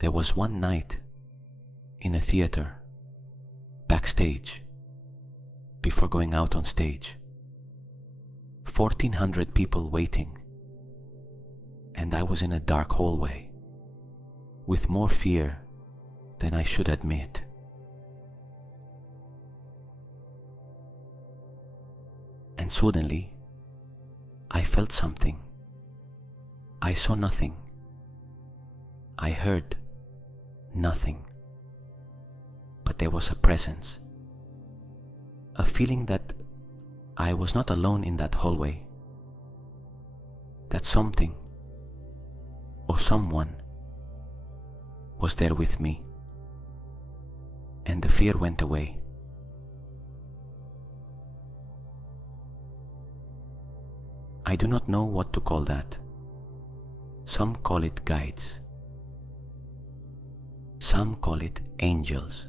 There was one night in a theater, backstage, before going out on stage. 1,400 people waiting, and I was in a dark hallway with more fear than I should admit. And suddenly, I felt something. I saw nothing. I heard nothing. But there was a presence, a feeling that I was not alone in that hallway, that something or someone was there with me, and the fear went away. I do not know what to call that. Some call it guides. Some call it angels.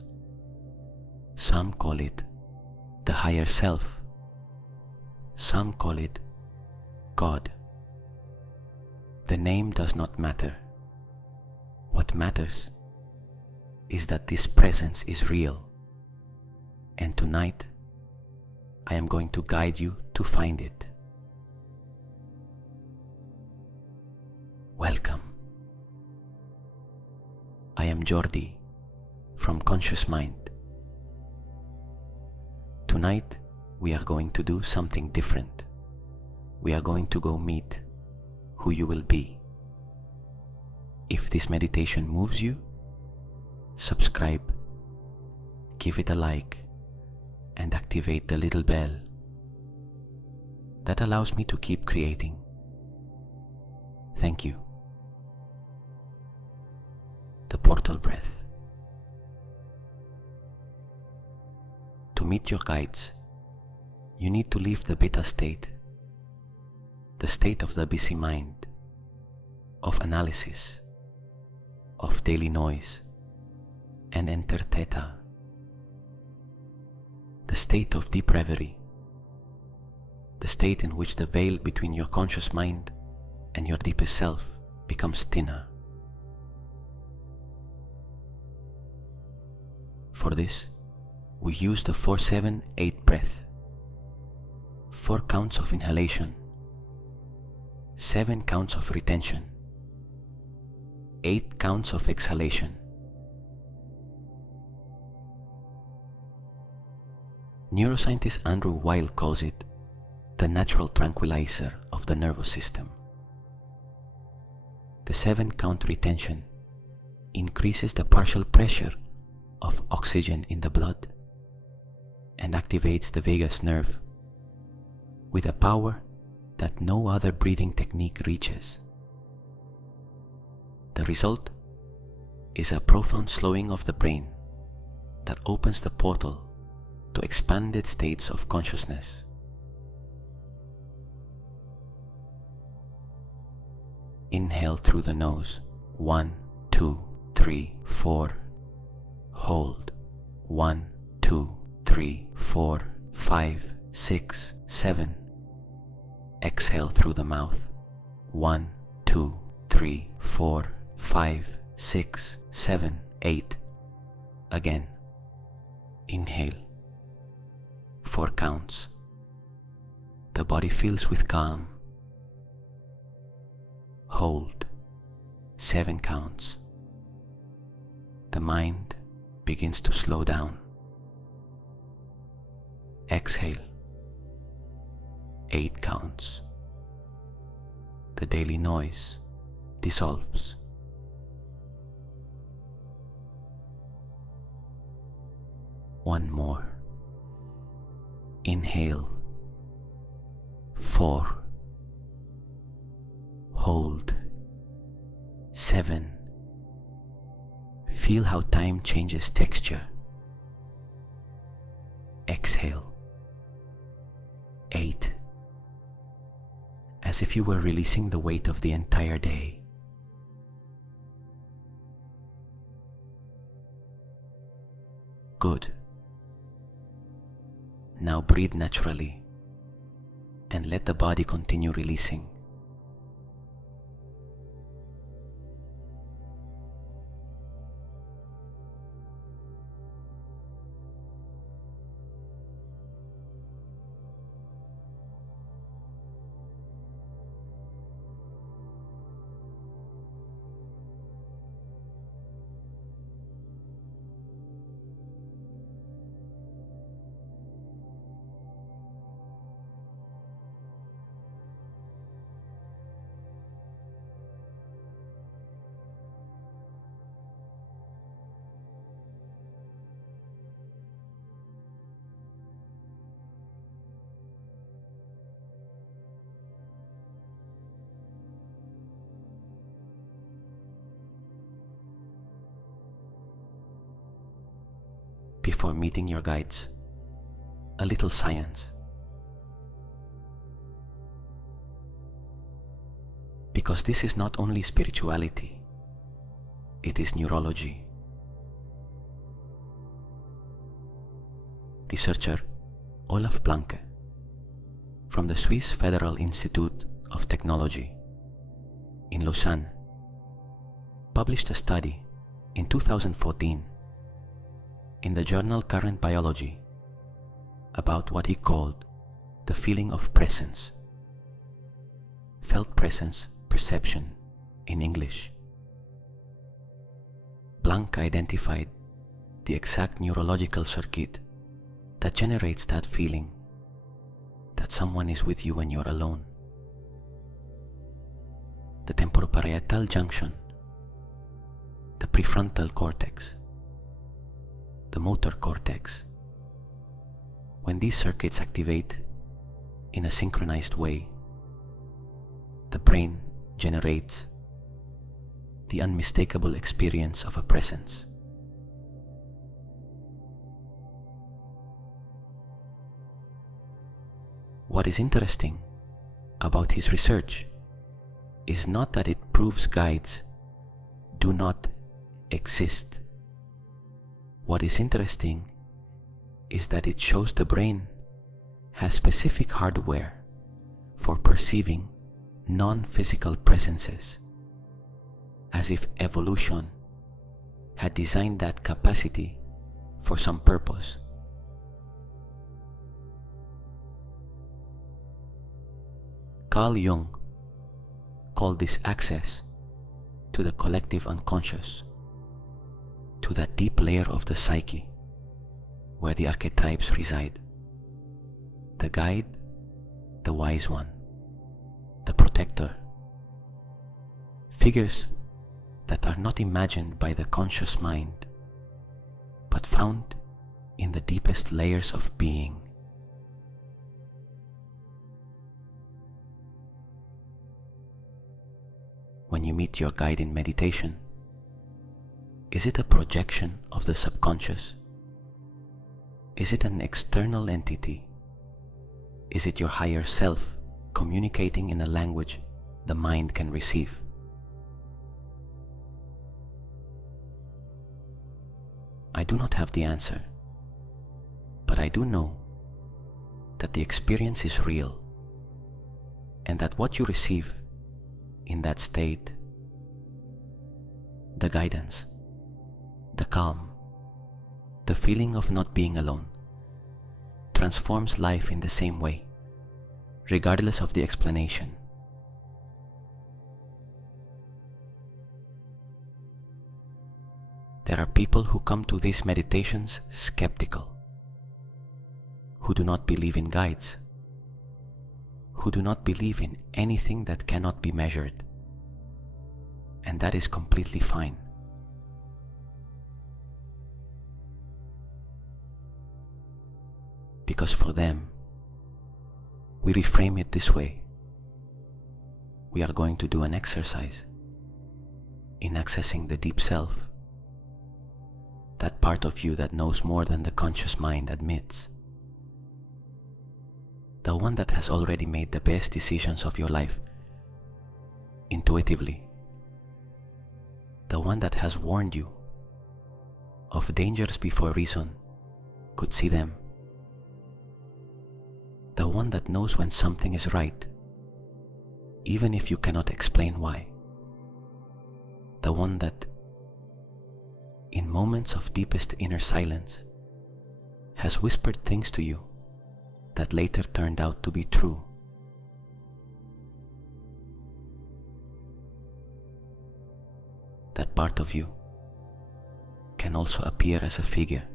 Some call it the higher self. Some call it God. The name does not matter. What matters is that this presence is real, and tonight I am going to guide you to find it. Welcome. I am Jordi from Conscious Mind. Tonight we are going to do something different. We are going to go meet who you will be. If this meditation moves you, subscribe, give it a like, and activate the little bell. That allows me to keep creating. Thank you. The portal breath. To meet your guides, you need to leave the beta state, the state of the busy mind, of analysis, of daily noise, and enter theta, the state of deep reverie, the state in which the veil between your conscious mind and your deepest self becomes thinner. For this, we use the 4-7-8 breath. 4 counts of inhalation, 7 counts of retention, 8 counts of exhalation. Neuroscientist Andrew Weil calls it the natural tranquilizer of the nervous system. The 7-count retention increases the partial pressure of oxygen in the blood and activates the vagus nerve with a power that no other breathing technique reaches. The result is a profound slowing of the brain that opens the portal to expanded states of consciousness. Inhale through the nose. 1, 2, 3, 4. Hold. 1, 2, 3, 4, 5, 6, 7. Exhale through the mouth. 1, 2, 3, 4, 5, 6, 7, 8. Again. Inhale. 4 counts. The body fills with calm. Hold. 7 counts. The mind begins to slow down. Exhale. 8 counts. The daily noise dissolves. One more. Inhale. 4. Hold. 7. Feel how time changes texture. Exhale. 8. As if you were releasing the weight of the entire day. Good. Now breathe naturally and let the body continue releasing. before meeting your guides, a little science. Because this is not only spirituality, it is neurology. Researcher Olaf Blanke from the Swiss Federal Institute of Technology in Lausanne published a study in 2014 in the journal Current Biology about what he called the feeling of presence, felt presence perception in English. Blank identified the exact neurological circuit that generates that feeling that someone is with you when you're alone. The temporoparietal junction, the prefrontal cortex, the motor cortex. When these circuits activate in a synchronized way, the brain generates the unmistakable experience of a presence. What is interesting about his research is not that it proves guides do not exist. What is interesting is that it shows the brain has specific hardware for perceiving non-physical presences, as if evolution had designed that capacity for some purpose. Carl Jung called this access to the collective unconscious, to that deep layer of the psyche where the archetypes reside. The guide, the wise one, the protector, figures that are not imagined by the conscious mind, but found in the deepest layers of being. When you meet your guide in meditation, is it a projection of the subconscious? Is it an external entity? Is it your higher self communicating in a language the mind can receive? I do not have the answer, but I do know that the experience is real, and that what you receive in that state, the guidance, the calm, the feeling of not being alone, transforms life in the same way, regardless of the explanation. There are people who come to these meditations skeptical, who do not believe in guides, who do not believe in anything that cannot be measured, and that is completely fine. Because for them, we reframe it this way. We are going to do an exercise in accessing the deep self, that part of you that knows more than the conscious mind admits, the one that has already made the best decisions of your life intuitively, the one that has warned you of dangers before reason could see them, the one that knows when something is right, even if you cannot explain why, the one that, in moments of deepest inner silence, has whispered things to you that later turned out to be true. That part of you can also appear as a figure,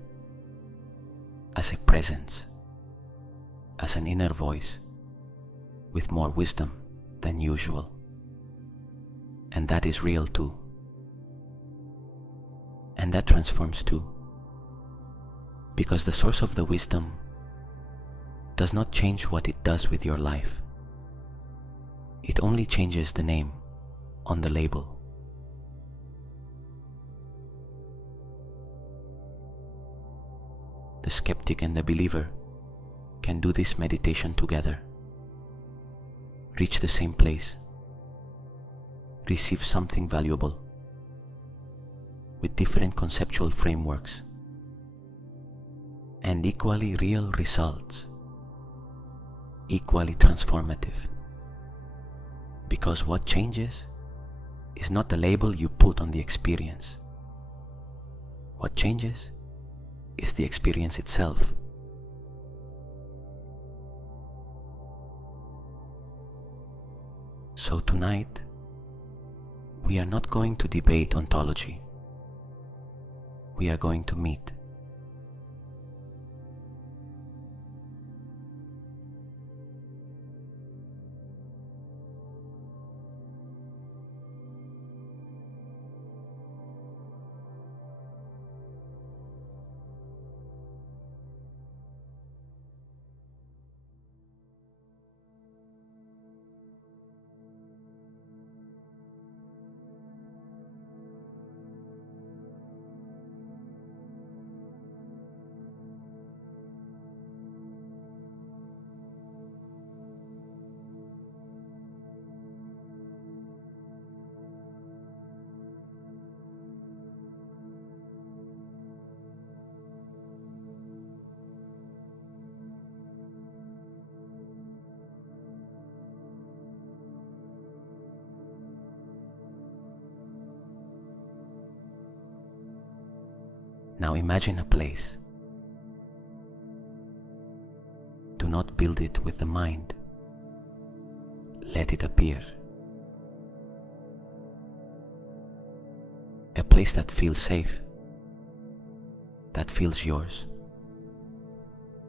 as a presence, as an inner voice with more wisdom than usual. And that is real too. And that transforms too, because the source of the wisdom does not change what it does with your life. It only changes the name on the label. the skeptic and the believer can do this meditation together, reach the same place, receive something valuable with different conceptual frameworks and equally real results, equally transformative. Because what changes is not the label you put on the experience. What changes is the experience itself. So tonight, we are not going to debate ontology. We are going to meet. Now imagine a place. Do not build it with the mind. Let it appear. A place that feels safe, that feels yours.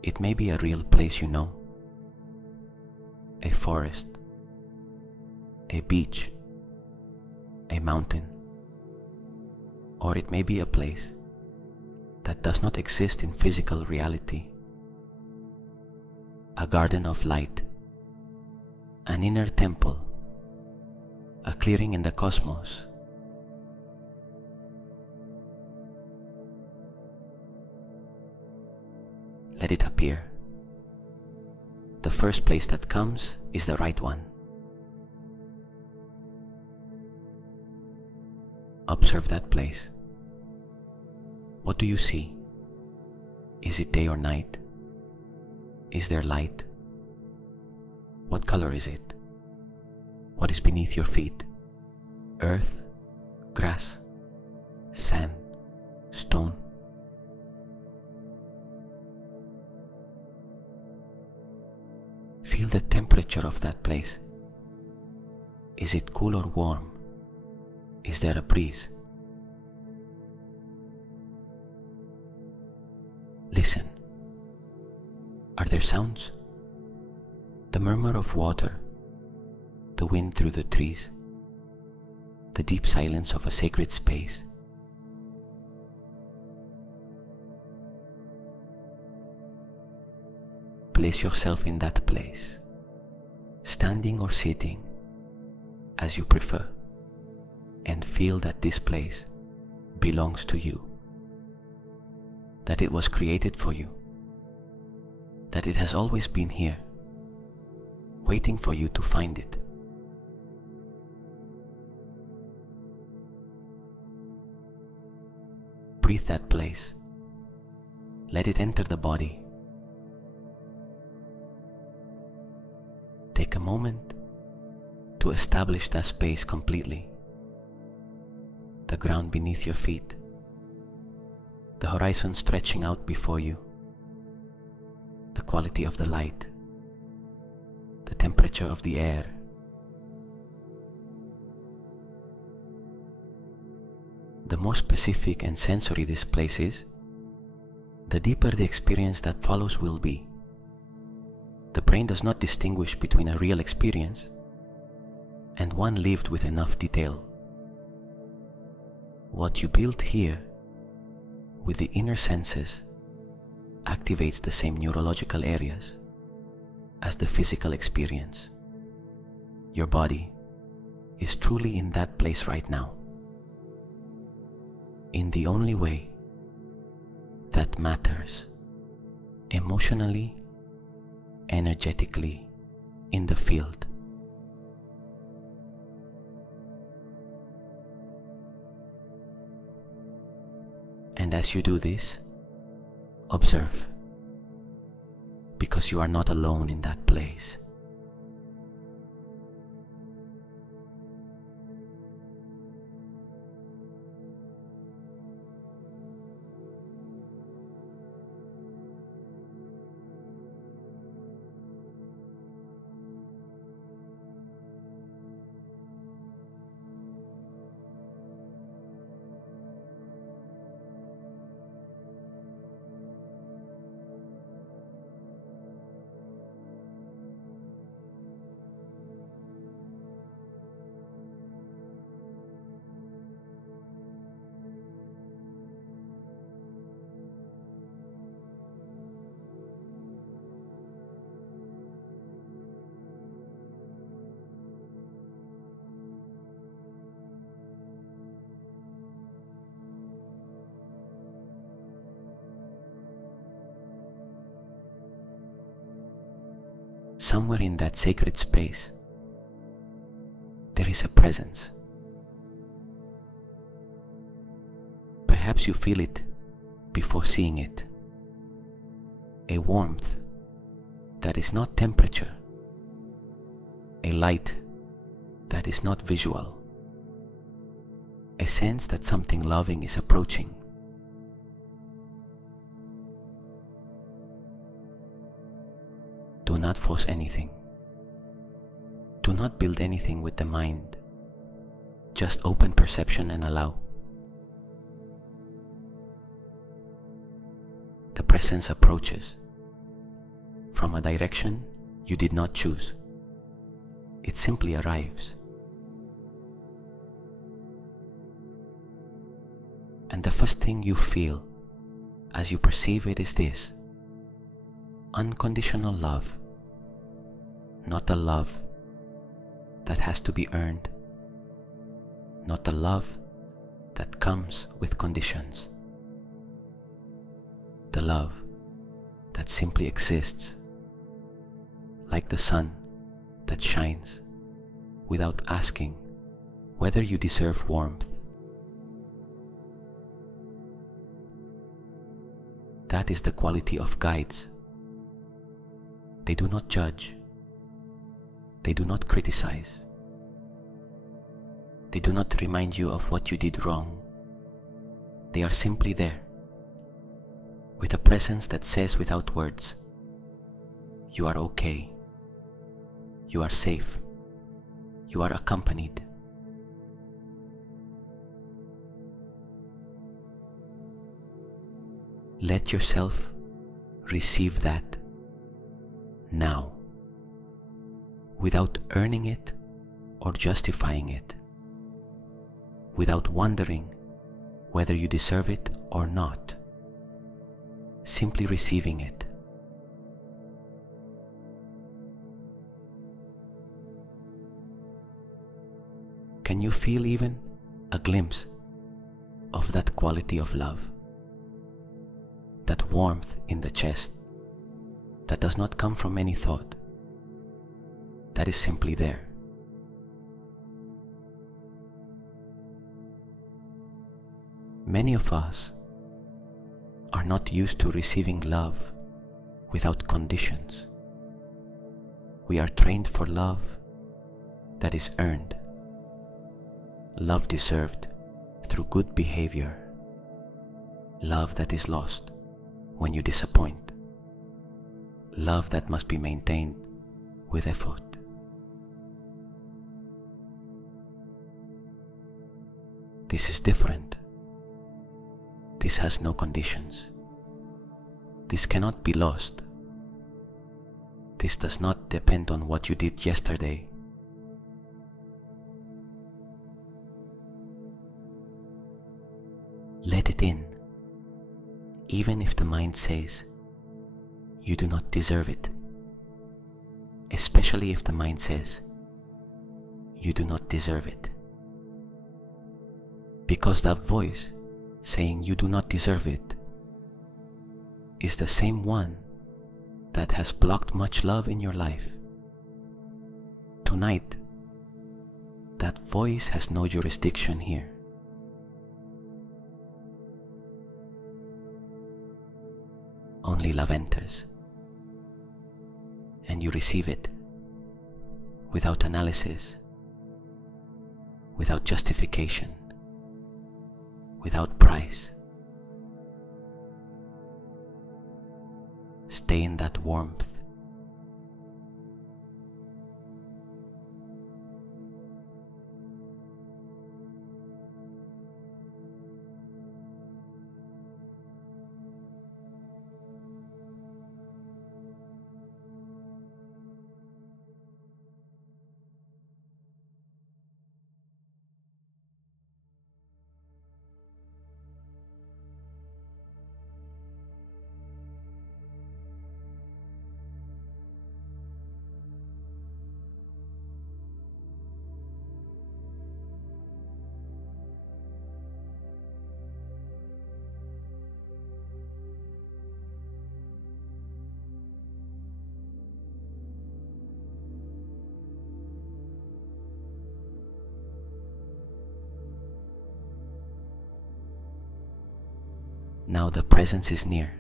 It may be a real place you know, a forest, a beach, a mountain, or it may be a place that does not exist in physical reality, a garden of light, an inner temple, a clearing in the cosmos. Let it appear. The first place that comes is the right one. Observe that place. What do you see? Is it day or night? Is there light? What color is it? What is beneath your feet? Earth, grass, sand, stone? Feel the temperature of that place. Is it cool or warm? Is there a breeze? Listen. Are there sounds? The murmur of water, the wind through the trees, the deep silence of a sacred space. Place yourself in that place, standing or sitting, as you prefer, and feel that this place belongs to you, that it was created for you, that it has always been here, waiting for you to find it. Breathe that place. Let it enter the body. Take a moment to establish that space completely. The ground beneath your feet, the horizon stretching out before you, the quality of the light, the temperature of the air. The more specific and sensory this place is, the deeper the experience that follows will be. The brain does not distinguish between a real experience and one lived with enough detail. What you build here with the inner senses activates the same neurological areas as the physical experience. Your body is truly in that place right now, in the only way that matters emotionally, energetically in the field. And as you do this, observe, because you are not alone in that place. Somewhere in that sacred space, there is a presence. Perhaps you feel it before seeing it. A warmth that is not temperature. A light that is not visual. A sense that something loving is approaching. Do not force anything. Do not build anything with the mind. Just open perception and allow. The presence approaches from a direction you did not choose. It simply arrives. And the first thing you feel as you perceive it is this: unconditional love. Not a love that has to be earned. Not a love that comes with conditions. The love that simply exists, like the sun that shines without asking whether you deserve warmth. That is the quality of guides. They do not judge. They do not criticize. They do not remind you of what you did wrong. They are simply there, with a presence that says without words, you are okay, you are safe, you are accompanied. Let yourself receive that now, without earning it or justifying it, without wondering whether you deserve it or not, simply receiving it. Can you feel even a glimpse of that quality of love? That warmth in the chest that does not come from any thought, that is simply there. Many of us are not used to receiving love without conditions. We are trained for love that is earned, love deserved through good behavior, love that is lost when you disappoint, love that must be maintained with effort. This is different. This has no conditions. This cannot be lost. This does not depend on what you did yesterday. Let it in, even if the mind says you do not deserve it, especially if the mind says you do not deserve it. Because that voice saying you do not deserve it is the same one that has blocked much love in your life. Tonight, that voice has no jurisdiction here. Only love enters, and you receive it without analysis, without justification, without price. Stay in that warmth. Now the presence is near.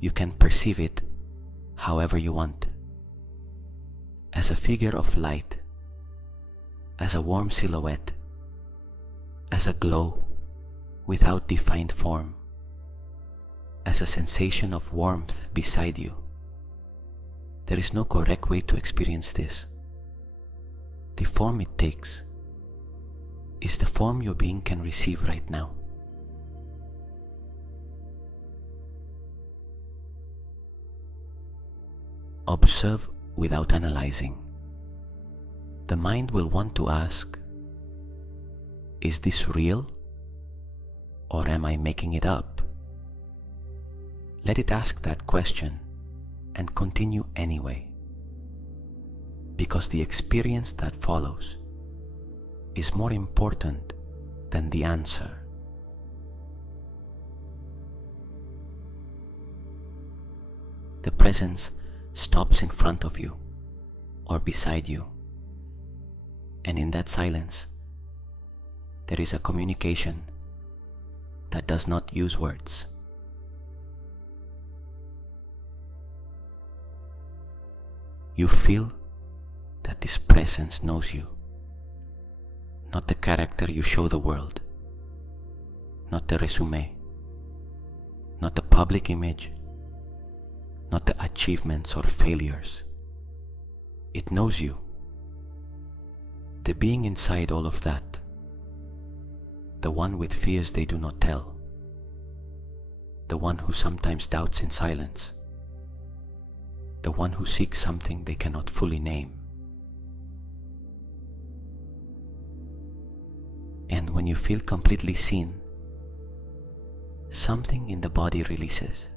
You can perceive it however you want, as a figure of light, as a warm silhouette, as a glow without defined form, as a sensation of warmth beside you. There is no correct way to experience this. The form it takes is the form your being can receive right now. Observe without analyzing. The mind will want to ask, is this real, or am I making it up? Let it ask that question and continue anyway, because the experience that follows is more important than the answer. The presence stops in front of you or beside you, and in that silence there is a communication that does not use words. You feel that this presence knows you, not the character you show the world, not the resume, not the public image, not the achievements or failures. It knows you, the being inside all of that, the one with fears they do not tell, the one who sometimes doubts in silence, the one who seeks something they cannot fully name. And when you feel completely seen, something in the body releases.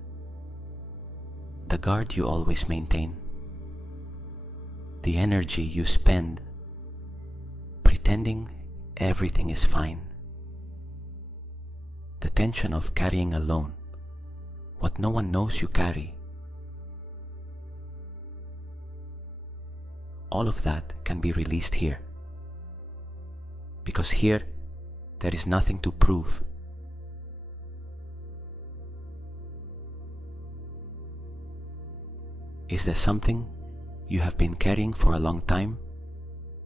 The guard you always maintain, the energy you spend pretending everything is fine, the tension of carrying alone what no one knows you carry. All of that can be released here, because here there is nothing to prove. Is there something you have been carrying for a long time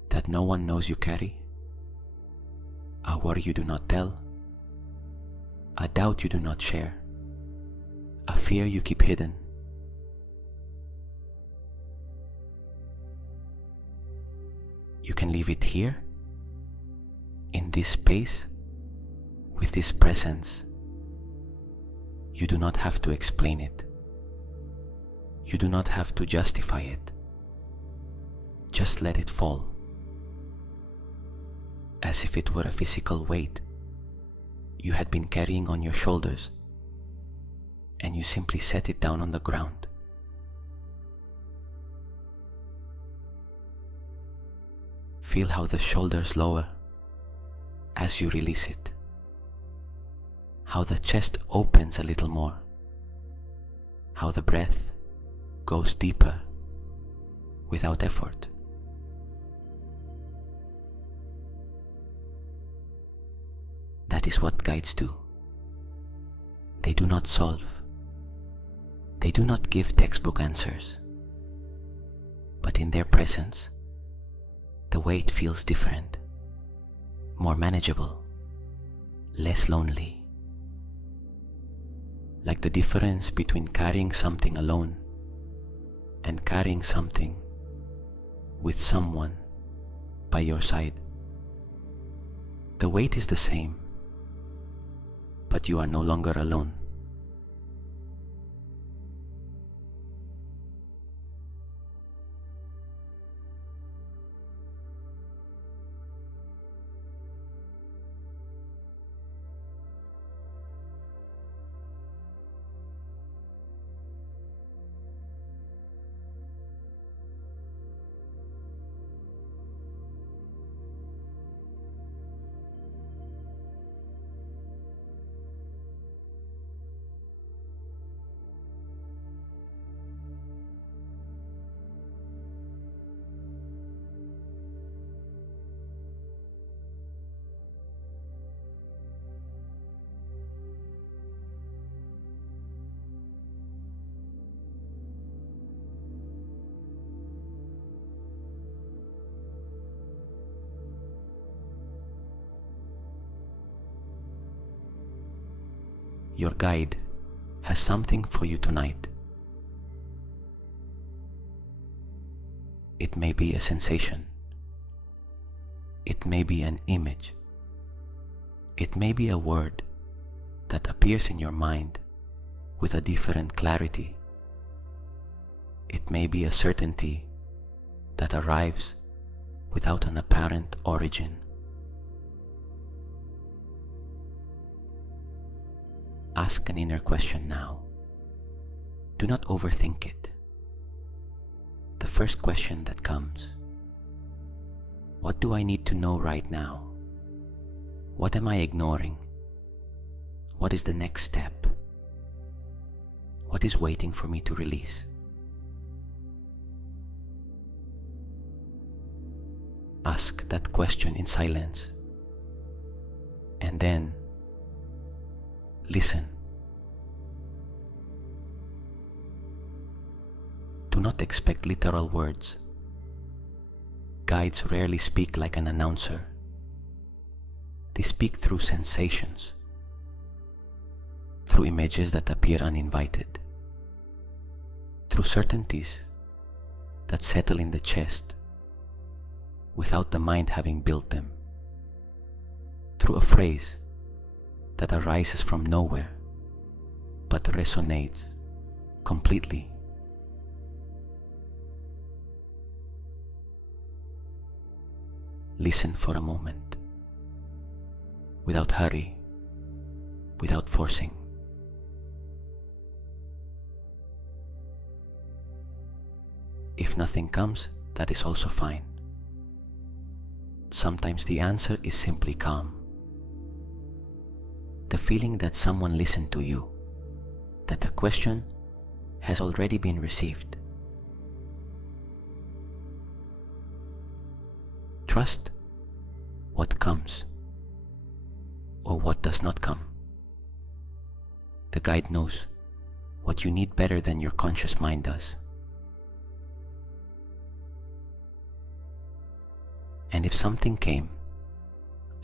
that no one knows you carry? A worry you do not tell, a doubt you do not share, a fear you keep hidden. You can leave it here, in this space, with this presence. You do not have to explain it. You do not have to justify it. Just let it fall, as if it were a physical weight you had been carrying on your shoulders, and you simply set it down on the ground. Feel how the shoulders lower as you release it, how the chest opens a little more how the breath goes deeper without effort. That is what guides do. They do not solve. They do not give textbook answers. But in their presence, the weight feels different, more manageable, less lonely. Like the difference between carrying something alone and carrying something with someone by your side. The weight is the same, but you are no longer alone. Your guide has something for you tonight. It may be a sensation. It may be an image. It may be a word that appears in your mind with a different clarity. It may be a certainty that arrives without an apparent origin. Ask an inner question now. Do not overthink it. The first question that comes: what do I need to know right now? What am I ignoring? What is the next step? What is waiting for me to release? Ask that question in silence, and then listen. Do not expect literal words. Guides rarely speak like an announcer. They speak through sensations, through images that appear uninvited, through certainties that settle in the chest without the mind having built them, through a phrase that arises from nowhere but resonates completely. Listen for a moment, without hurry, without forcing. If nothing comes, that is also fine. Sometimes the answer is simply calm. The feeling that someone listened to you, that the question has already been received. Trust what comes or what does not come. The guide knows what you need better than your conscious mind does. And if something came,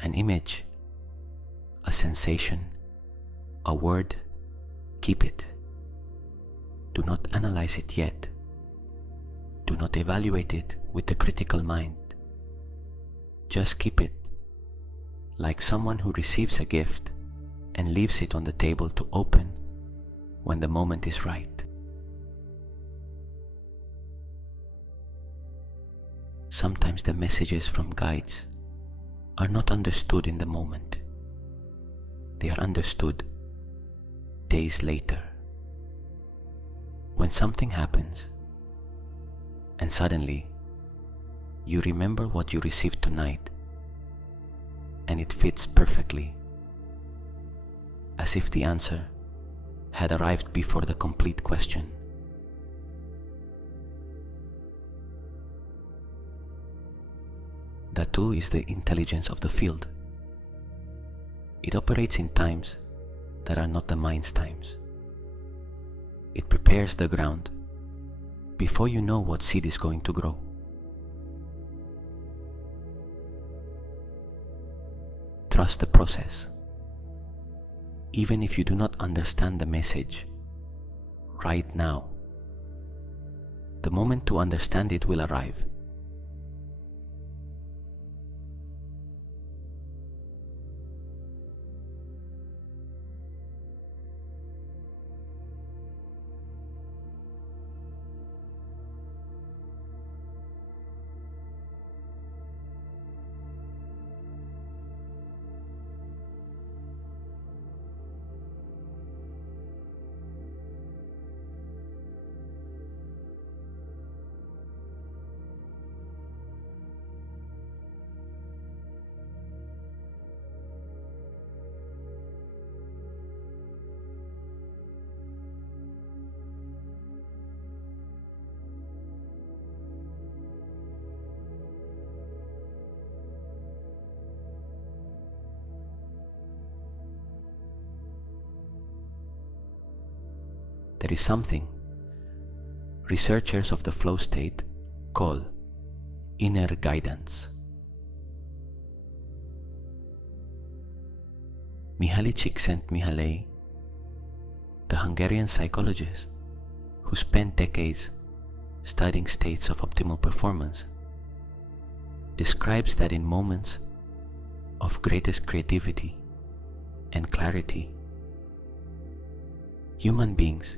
an image, a sensation, a word, keep it. Do not analyze it yet. Do not evaluate it with the critical mind. Just keep it, like someone who receives a gift and leaves it on the table to open when the moment is right. Sometimes the messages from guides are not understood in the moment. They are understood days later. When something happens and suddenly you remember what you received tonight and it fits perfectly, as if the answer had arrived before the complete question. The two is the intelligence of the field. It operates in times that are not the mind's times. It prepares the ground before you know what seed is going to grow. Trust the process. Even if you do not understand the message right now, the moment to understand it will arrive. There is something researchers of the flow state call inner guidance. Mihaly Csikszentmihalyi, the Hungarian psychologist who spent decades studying states of optimal performance, describes that in moments of greatest creativity and clarity, human beings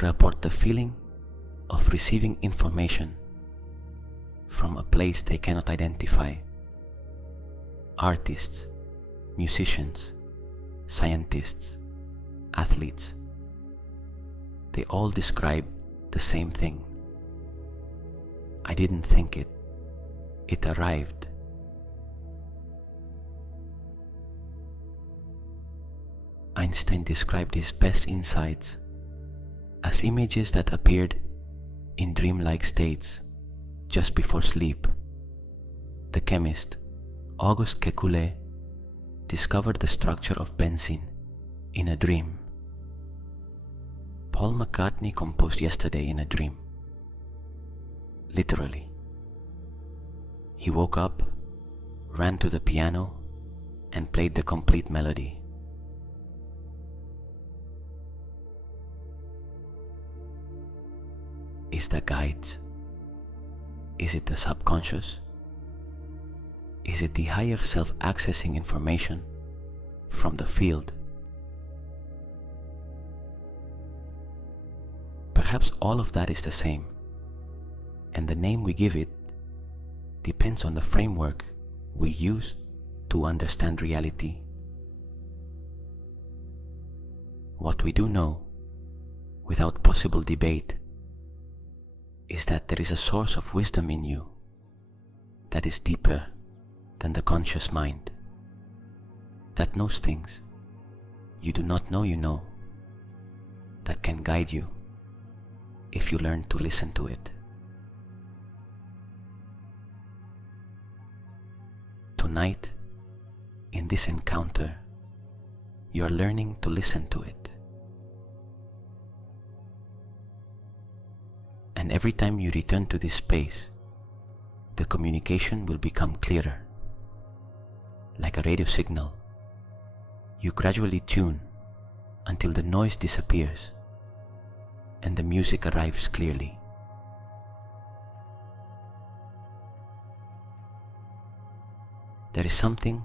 report the feeling of receiving information from a place they cannot identify. Artists, musicians, scientists, athletes, they all describe the same thing. I didn't think it, it arrived. Einstein described his best insights as images that appeared in dreamlike states just before sleep. The chemist Auguste Kekulé discovered the structure of benzene in a dream. Paul McCartney composed Yesterday in a dream. Literally. He woke up, ran to the piano, and played the complete melody. Is the guides? Is it the subconscious? Is it the higher self accessing information from the field? Perhaps all of that is the same, and the name we give it depends on the framework we use to understand reality. What we do know, without possible debate, is that there is a source of wisdom in you that is deeper than the conscious mind, that knows things you do not know you know, that can guide you if you learn to listen to it. Tonight, in this encounter, you are learning to listen to it. And every time you return to this space, the communication will become clearer. Like a radio signal, you gradually tune until the noise disappears and the music arrives clearly. There is something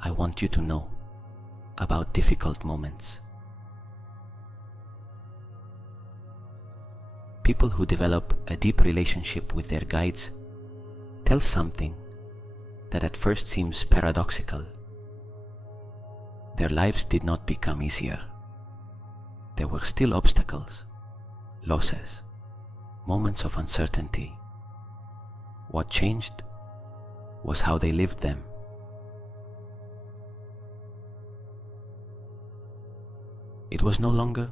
I want you to know about difficult moments. People who develop a deep relationship with their guides tell something that at first seems paradoxical. Their lives did not become easier. There were still obstacles, losses, moments of uncertainty. What changed was how they lived them. It was no longer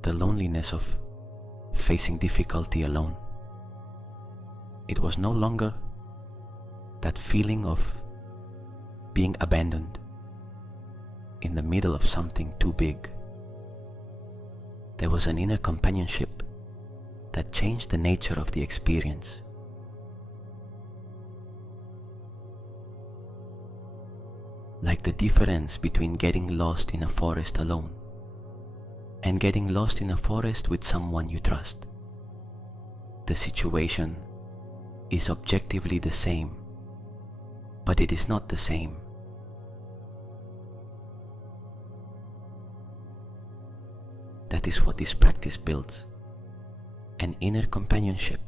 the loneliness of facing difficulty alone. It was no longer that feeling of being abandoned in the middle of something too big. There was an inner companionship that changed the nature of the experience. Like the difference between getting lost in a forest alone and getting lost in a forest with someone you trust. The situation is objectively the same, but it is not the same. That is what this practice builds, an inner companionship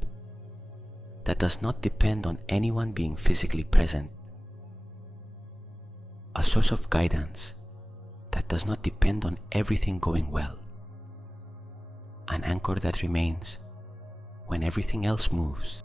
that does not depend on anyone being physically present, a source of guidance that does not depend on everything going well, an anchor that remains when everything else moves.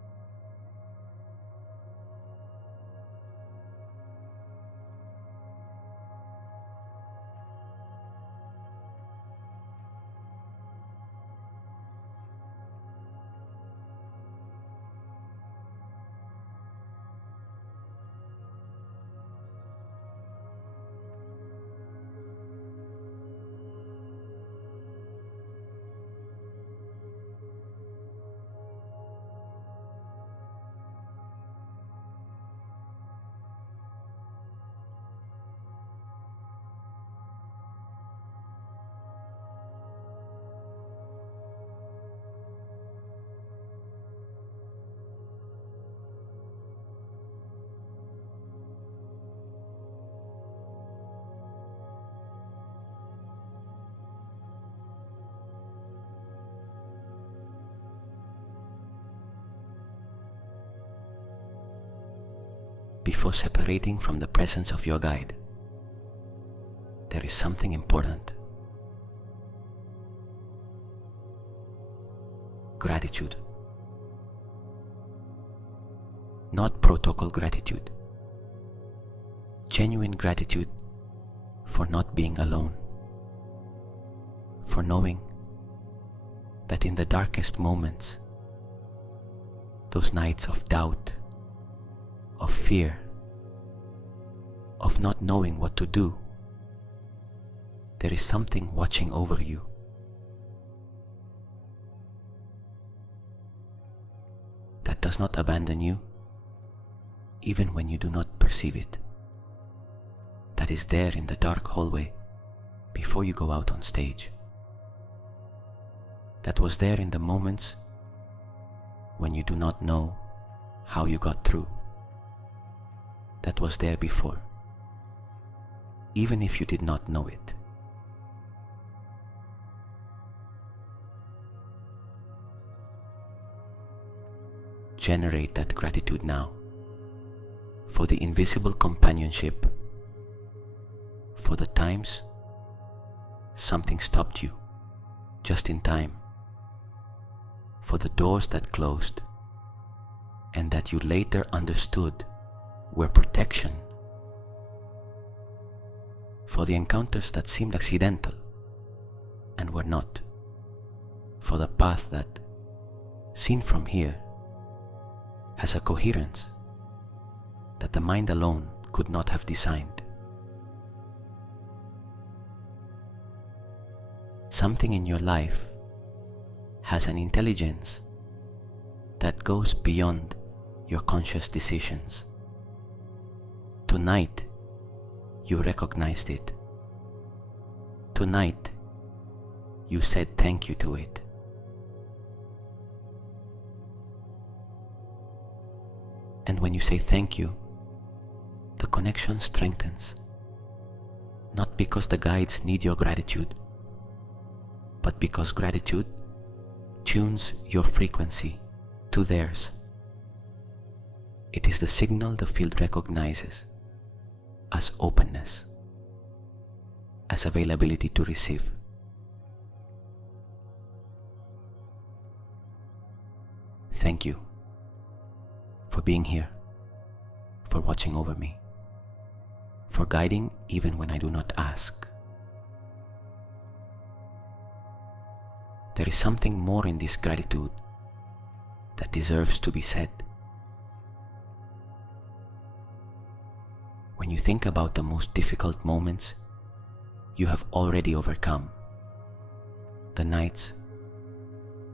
Before separating from the presence of your guide, there is something important. Gratitude. Not protocol gratitude. Genuine gratitude for not being alone. For knowing that in the darkest moments, those nights of doubt, of fear, of not knowing what to do, there is something watching over you. That does not abandon you, even when you do not perceive it. That is there in the dark hallway before you go out on stage. That was there in the moments when you do not know how you got through. That was there before, even if you did not know it. Generate that gratitude now for the invisible companionship, for the times something stopped you just in time, for the doors that closed and that you later understood were protection, for the encounters that seemed accidental and were not, for the path that, seen from here, has a coherence that the mind alone could not have designed. Something in your life has an intelligence that goes beyond your conscious decisions. Tonight, you recognized it. Tonight, you said thank you to it. And when you say thank you, the connection strengthens. Not because the guides need your gratitude, but because gratitude tunes your frequency to theirs. It is the signal the field recognizes as openness, as availability to receive. Thank you for being here, for watching over me, for guiding even when I do not ask. There is something more in this gratitude that deserves to be said. When you think about the most difficult moments you have already overcome, the nights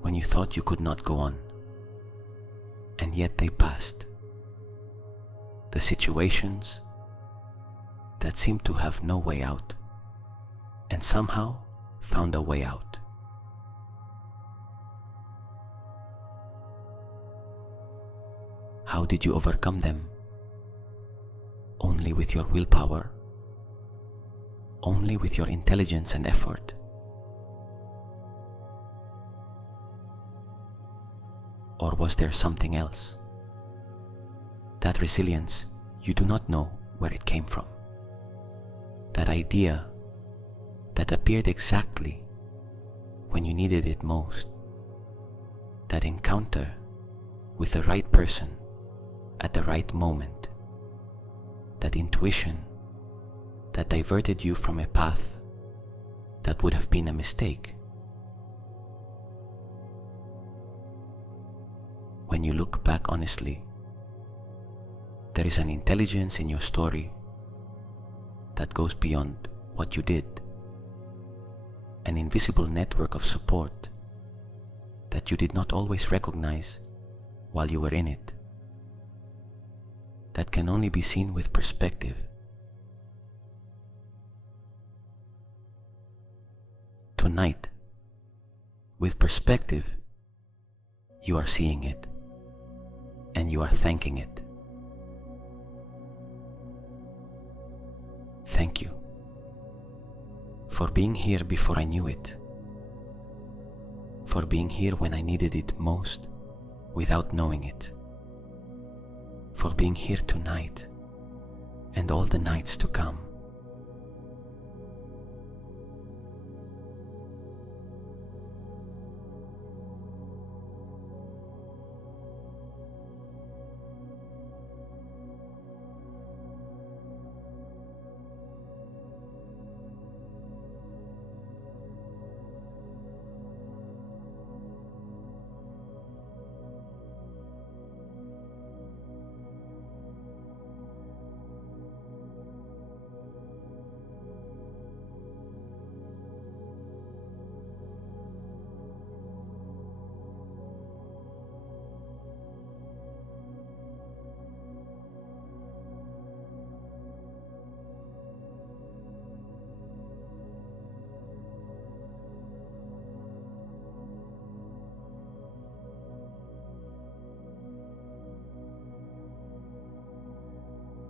when you thought you could not go on, and yet they passed, the situations that seemed to have no way out, and somehow found a way out. How did you overcome them? Only with your willpower? Only with your intelligence and effort? Or was there something else? That resilience, you do not know where it came from. That idea that appeared exactly when you needed it most. That encounter with the right person at the right moment. That intuition that diverted you from a path that would have been a mistake. When you look back honestly, there is an intelligence in your story that goes beyond what you did, an invisible network of support that you did not always recognize while you were in it, that can only be seen with perspective. Tonight, with perspective, you are seeing it, and you are thanking it. Thank you for being here before I knew it, for being here when I needed it most without knowing it, for being here tonight and all the nights to come.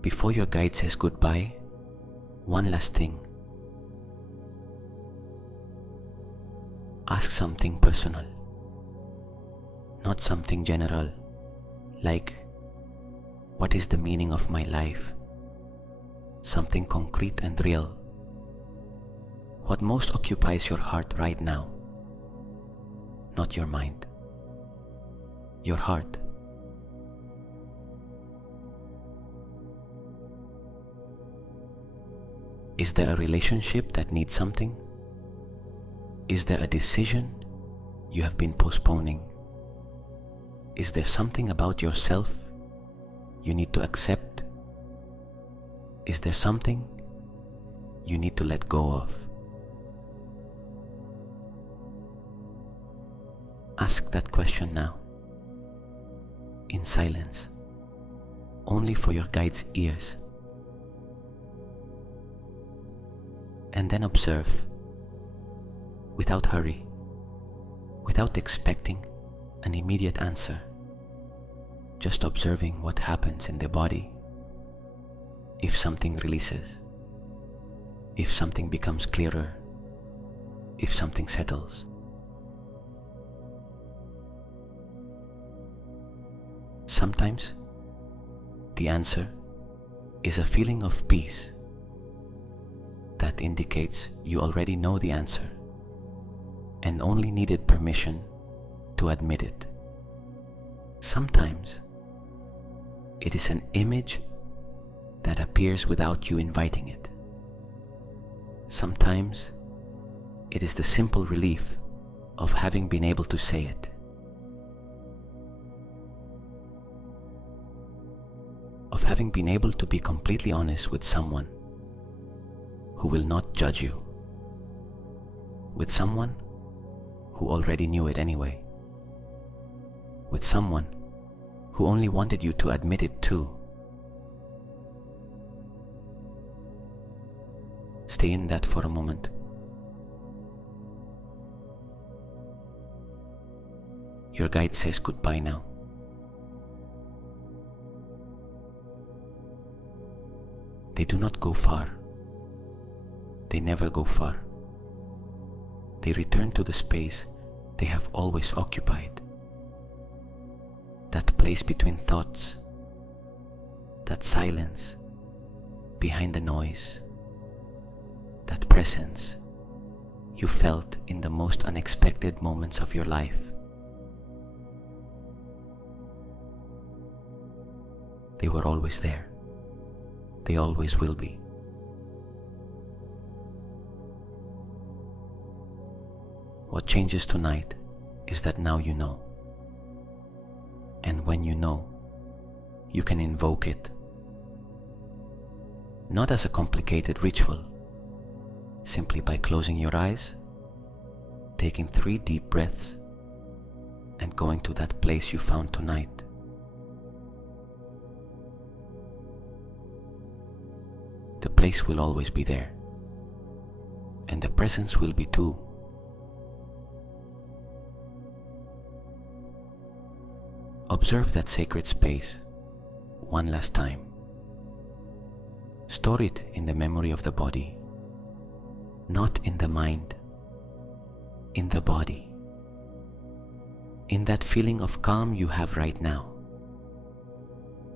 Before your guide says goodbye, one last thing. Ask something personal, not something general, like, what is the meaning of my life? Something concrete and real. What most occupies your heart right now? Not your mind. Your heart. Is there a relationship that needs something? Is there a decision you have been postponing? Is there something about yourself you need to accept? Is there something you need to let go of? Ask that question now, in silence, only for your guide's ears. And then observe, without hurry, without expecting an immediate answer, just observing what happens in the body, if something releases, if something becomes clearer, if something settles. Sometimes the answer is a feeling of peace that indicates you already know the answer and only needed permission to admit it. Sometimes it is an image that appears without you inviting it. Sometimes it is the simple relief of having been able to say it, of having been able to be completely honest with someone who will not judge you, with someone who already knew it anyway, with someone who only wanted you to admit it too. Stay in that for a moment. Your guide says goodbye now. They do not go far. They never go far. They return to the space they have always occupied. That place between thoughts, that silence behind the noise, that presence you felt in the most unexpected moments of your life. They were always there. They always will be. What changes tonight is that now you know. And when you know, you can invoke it. Not as a complicated ritual, simply by closing your eyes, taking 3 deep breaths, and going to that place you found tonight. The place will always be there, and the presence will be too. Observe that sacred space one last time. Store it in the memory of the body, not in the mind, in the body, in that feeling of calm you have right now.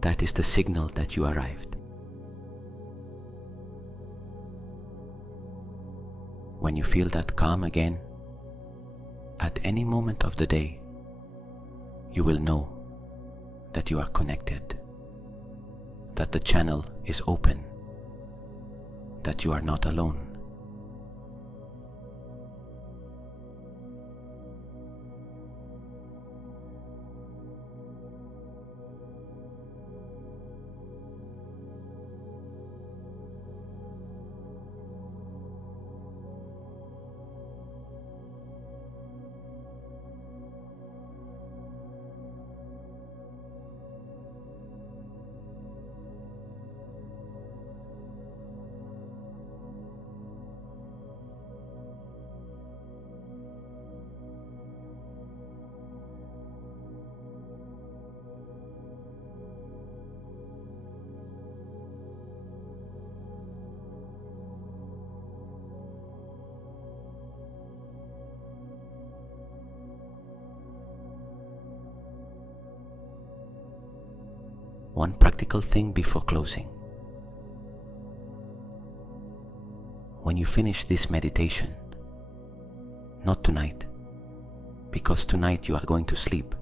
That is the signal that you arrived. When you feel that calm again, at any moment of the day, you will know that you are connected, that the channel is open, that you are not alone. One practical thing before closing. When you finish this meditation, not tonight, because tonight you are going to sleep,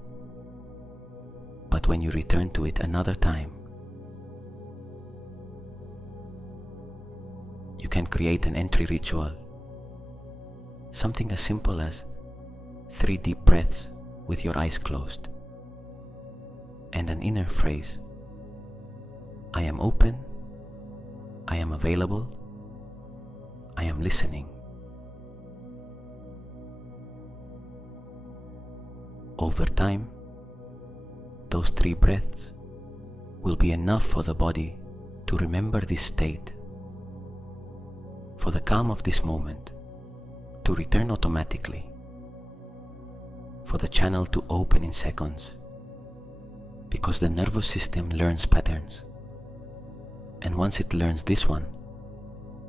but when you return to it another time, you can create an entry ritual, something as simple as 3 deep breaths with your eyes closed, and an inner phrase: I am open, I am available, I am listening. Over time, those 3 breaths will be enough for the body to remember this state, for the calm of this moment to return automatically, for the channel to open in seconds, because the nervous system learns patterns. And once it learns this one,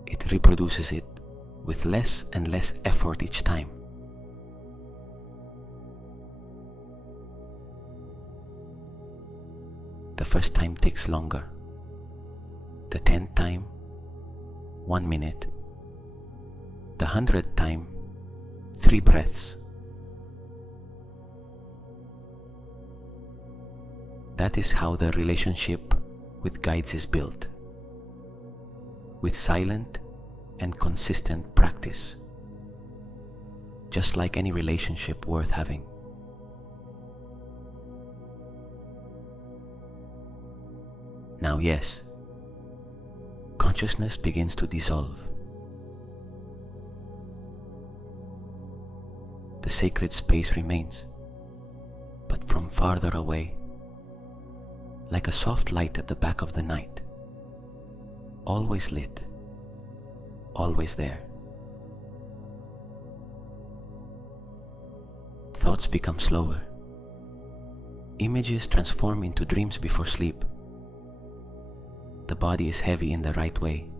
it reproduces it with less and less effort each time. The first time takes longer. The 10th time, 1 minute. The 100th time, 3 breaths. That is how the relationship with guides is built, with silent and consistent practice. just like any relationship worth having. Now, yes, consciousness begins to dissolve. The sacred space remains, but from farther away, like a soft light at the back of the night, always lit, always there. Thoughts become slower. Images transform into dreams before sleep. The body is heavy in the right way,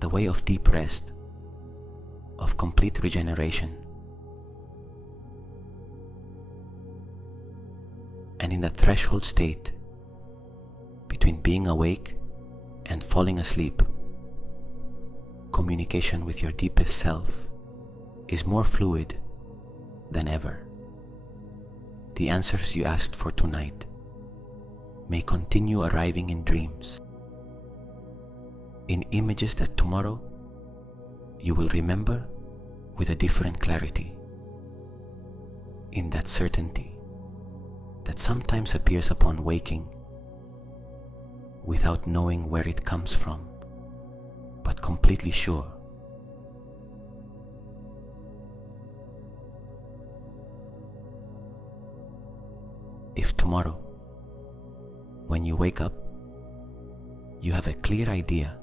the way of deep rest, of complete regeneration. And in that threshold state, between being awake and falling asleep, communication with your deepest self is more fluid than ever. The answers you asked for tonight may continue arriving in dreams, in images that tomorrow you will remember with a different clarity, in that certainty that sometimes appears upon waking without knowing where it comes from, but completely sure. If tomorrow, when you wake up, you have a clear idea,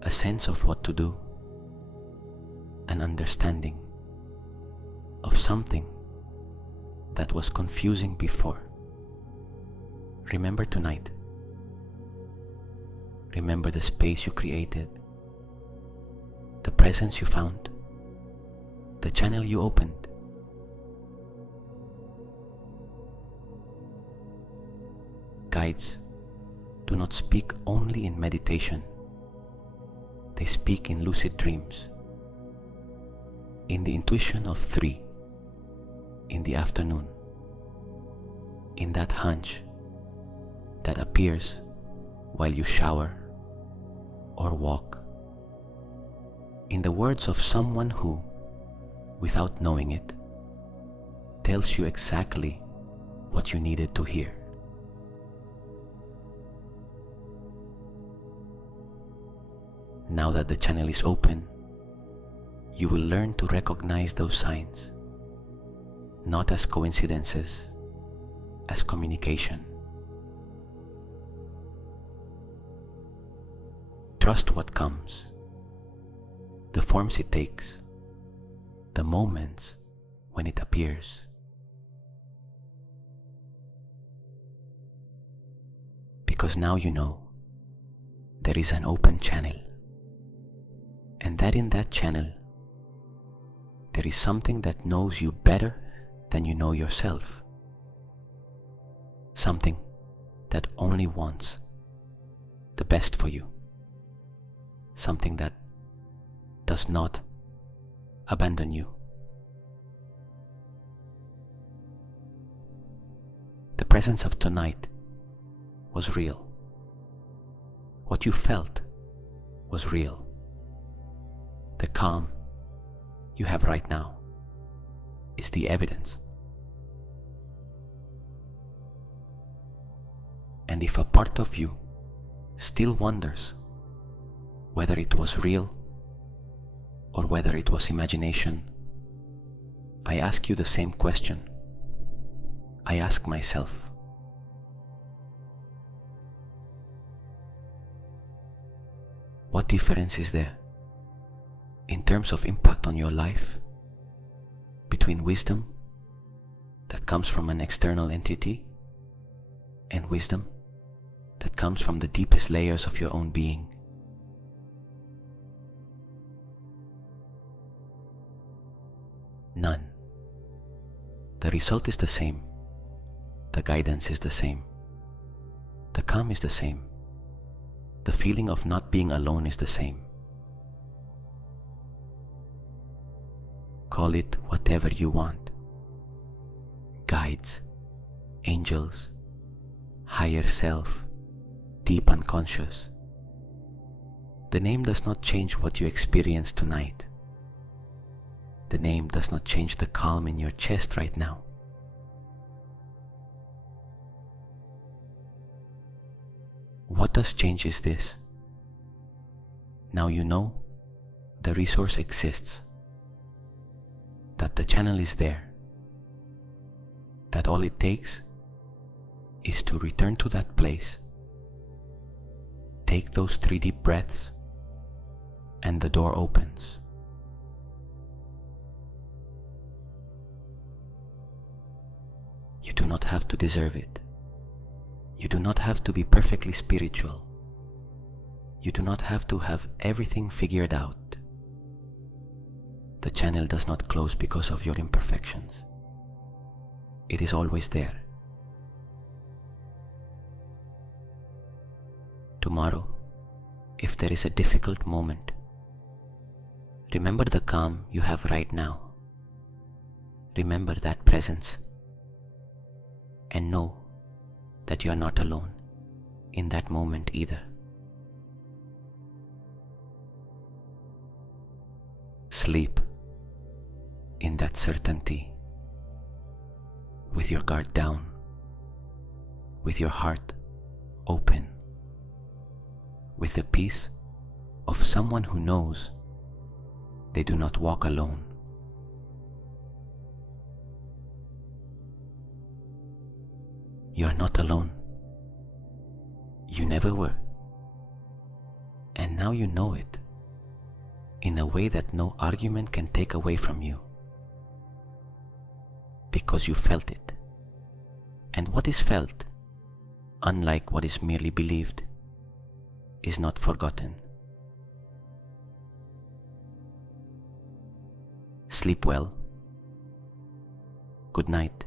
a sense of what to do, an understanding of something that was confusing before, remember tonight. Remember the space you created, the presence you found, the channel you opened. Guides do not speak only in meditation. They speak in lucid dreams, in the intuition of 3, in the afternoon, in that hunch that appears while you shower or walk, in the words of someone who, without knowing it, tells you exactly what you needed to hear. Now that the channel is open, you will learn to recognize those signs, not as coincidences, as communication. Trust what comes, the forms it takes, the moments when it appears. Because now you know there is an open channel, and that in that channel there is something that knows you better than you know yourself. Something that only wants the best for you. Something that does not abandon you. The presence of tonight was real. What you felt was real. The calm you have right now is the evidence. And if a part of you still wonders whether it was real or whether it was imagination, I ask you the same question I ask myself. What difference is there in terms of impact on your life between wisdom that comes from an external entity and wisdom that comes from the deepest layers of your own being? None. The result is the same. The guidance is the same. The calm is the same. The feeling of not being alone is the same. Call it whatever you want. Guides, angels, higher self, deep unconscious. The name does not change what you experience tonight. The name does not change the calm in your chest right now. What does change is this. Now you know the resource exists, that the channel is there, that all it takes is to return to that place, take those 3 deep breaths, and the door opens. You do not have to deserve it. You do not have to be perfectly spiritual. You do not have to have everything figured out. The channel does not close because of your imperfections. It is always there. Tomorrow, if there is a difficult moment, remember the calm you have right now. Remember that presence. And know that you are not alone in that moment either. Sleep in that certainty, with your guard down, with your heart open, with the peace of someone who knows they do not walk alone. You are not alone. You never were. And now you know it in a way that no argument can take away from you. Because you felt it. And what is felt, unlike what is merely believed, is not forgotten. Sleep well. Good night.